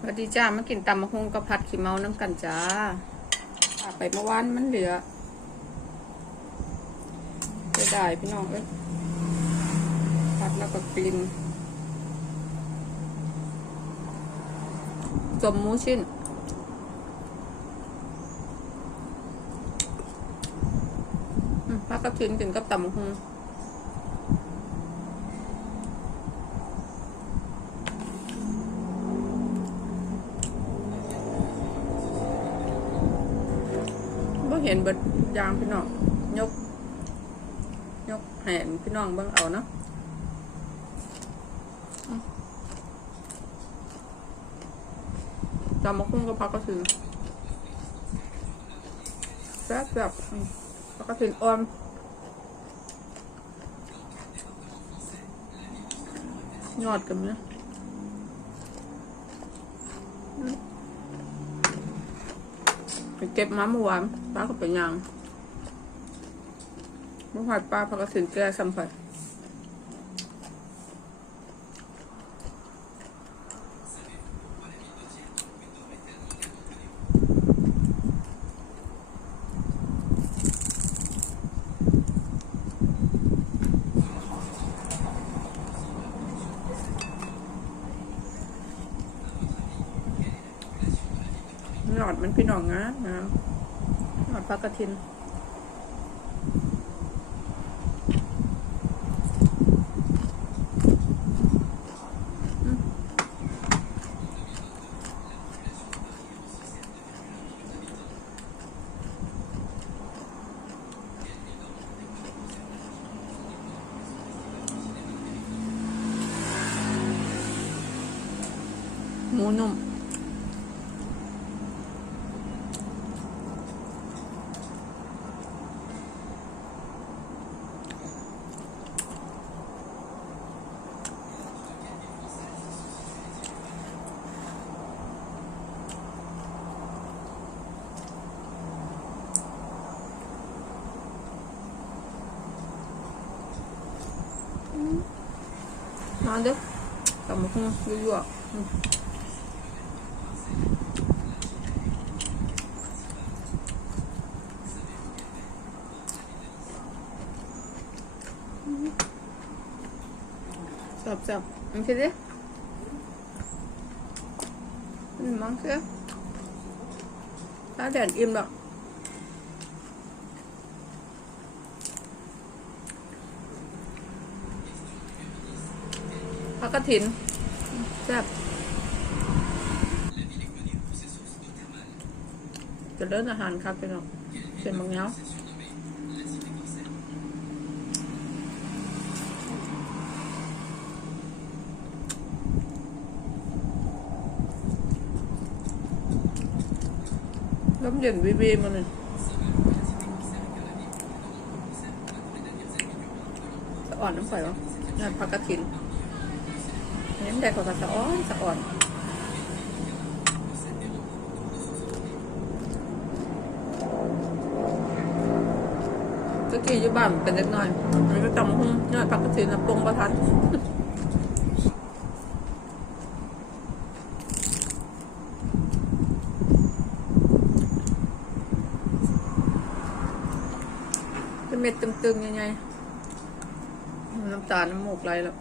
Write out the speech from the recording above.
สวัสดีจ้ามากินตำมะฮุงกับผัดขี้เมาน้ำกันจ้าไปเมื่อวานมันเหลือเสียดายพี่น้องเอ้ยผัดแล้วก็กลิ่นจมมูชิ้นอืมผักกระถินกินกับตำมะฮุง ห็นเบิดยางพี่น้องยก ยกแหนพี่น้องเบิ่งเอาเนาะอืมตำมะคุ้งก็พักก็ถือแซ่บแบบพักก็ถืออ่อนยอดกันเนี่ยอืม ไปเก็บมาเมื่อวานป้าก็ไปยังเมื่อวานป้าพักสินแก้สัมผัส หลอดมันพี่น้องงามงามหลอดปลากระทินหมูนุ่ม มาเด้อกลับมาคุ้งยั่วๆอืมจับจับมันคิดดิอืมมังเสียถ้าแดดอิ่มหรอ กผักกระถินแซ่บจะเลิศอาหารครับพี่น้องเส้นบางเงาล้มเย็นวิวีมาเลยอ่อนน้ำใส่หรอนี่นผักกระถิน เน้นแต่กว่าสะอ่อนสะอ่อนตะกี้อยู่บ้านเป็นเล็กน้อยมันก็จำหุ้งยอดพักกระถินนะปรุงประทันเป็นเม็ดตึงๆยังไงน้ำตาลน้ำมูกไหลแล้ว